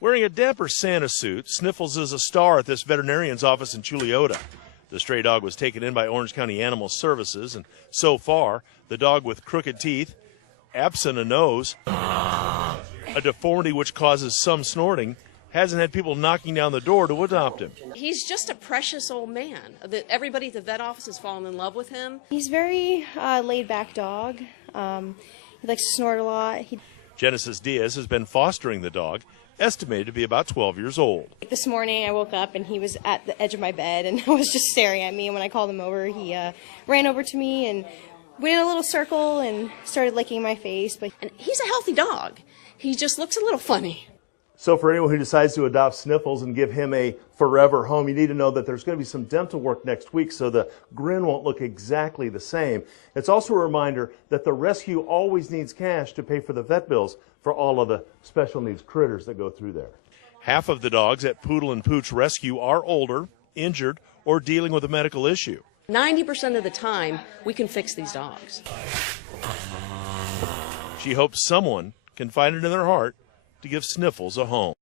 Wearing a Dapper Santa suit, Sniffles is a star at this veterinarian's office in Chulliota. The stray dog was taken in by Orange County Animal Services, and so far, the dog with crooked teeth, absent a nose, a deformity which causes some snorting, hasn't had people knocking down the door to adopt him. He's just a precious old man. Everybody at the vet office has fallen in love with him. He's a very laid-back dog. He likes to snort a lot. Genesis Diaz has been fostering the dog, estimated to be about 12 years old. This morning I woke up and he was at the edge of my bed and was just staring at me, and when I called him over, he ran over to me and went in a little circle and started licking my face. And he's a healthy dog. He just looks a little funny. So for anyone who decides to adopt Sniffles and give him a forever home, you need to know that there's going to be some dental work next week, so the grin won't look exactly the same. It's also a reminder that the rescue always needs cash to pay for the vet bills for all of the special needs critters that go through there. Half of the dogs at Poodle and Pooch Rescue are older, injured, or dealing with a medical issue. 90% of the time, we can fix these dogs. She hopes someone can find it in their heart to give Sniffles a home.